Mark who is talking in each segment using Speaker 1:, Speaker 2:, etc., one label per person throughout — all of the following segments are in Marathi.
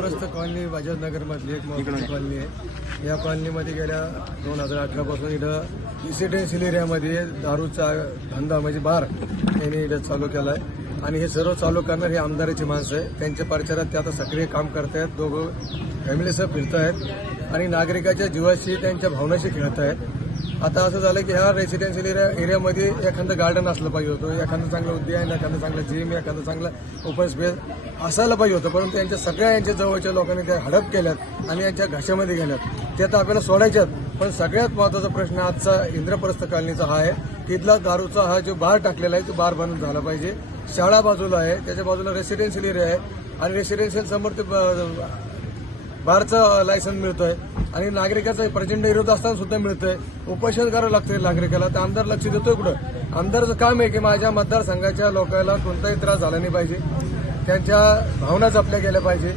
Speaker 1: इंद्रप्रस्थ कॉलनी बजाजनगरमधली एक मोठी कॉलनी आहे. या कॉलनीमध्ये गेल्या दोन हजार अठरापासून इथं रेसिडेन्शियल एरियामध्ये दारूचा धंदा म्हणजे बार यांनी इथं चालू केला आहे आणि हे सर्व चालू करणार हे आमदाराची माणसं आहे त्यांच्या परिसरात ते आता सक्रिय काम करतायत. दोघं फॅमिलीसह फिरत आहेत आणि नागरिकाच्या जीवाशी त्यांच्या भावनाशी खेळत आहेत आता असं झालं की ह्या रेसिडेन्शियल एरिया एरियामध्ये एखादं गार्डन असलं पाहिजे होतं. एखादं चांगलं उद्यान एखादं चांगलं जिम एखादं चांगलं ओपन स्पेस असायला पाहिजे होतं. परंतु यांच्या सगळ्या यांच्या जवळच्या लोकांनी त्या हडप केल्यात आणि यांच्या घशामध्ये गेल्यात. ते आता आपल्याला सोडायच्यात पण सगळ्यात महत्त्वाचा प्रश्न आजचा इंद्रप्रस्थ कॉलनीचा हा आहे की इथला दारूचा हा जो बार टाकलेला आहे तो बार बंद झाला पाहिजे. शाळा बाजूला आहे त्याच्या बाजूला रेसिडेन्शियल एरिया आहे. आणि रेसिडेन्शियल समोर ते बारचं लायसन मिळतोय. आणि नागरिकाचा प्रचंड विरोध असताना सुद्धा मिळतोय. उपोषण करावं लागतंय नागरिकाला. तर आमदार लक्ष देतोय कुठं? आमदारचं काम आहे की माझ्या मतदारसंघाच्या लोकांना कोणताही त्रास झाला नाही पाहिजे. त्यांच्या भावना जपल्या गेल्या पाहिजे.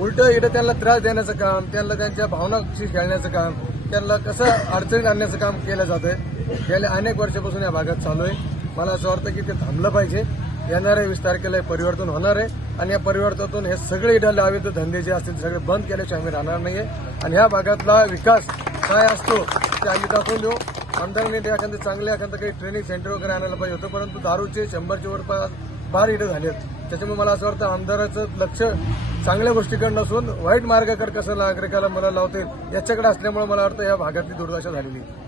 Speaker 1: उलट इथं त्यांना त्रास देण्याचं काम त्यांना त्यांच्या भावनाशी खेळण्याचं काम त्यांना कसं अडचणीत आणण्याचं काम केलं जातंय. गेल्या अनेक वर्षापासून या भागात चालू आहे. मला असं वाटतं की ते थांबलं पाहिजे. येणाऱ्या वीस तारखेला हे परिवर्तन होणार आहे. आणि या परिवर्तनातून हे सगळे इथले अवैध धंदे जे असतील सगळे बंद केल्याशिवाय आम्ही राहणार नाहीये. आणि ह्या भागातला विकास काय असतो ते आम्ही दाखवून देऊ. आमदारांनी ते एखादं चांगले एखादं काही ट्रेनिंग सेंटर वगैरे आणायला पाहिजे होतं परंतु दारूचे शंभरचे वर पा- बार इथं झालेत. त्याच्यामुळे मला असं वाटतं आमदाराचं लक्ष चांगल्या गोष्टीकडे नसून वाईट मार्गाकडे कसं नागरिकाला मला लावतील याच्याकडे असल्यामुळे मला वाटतं या भागातली दुर्दशा झालेली आहे.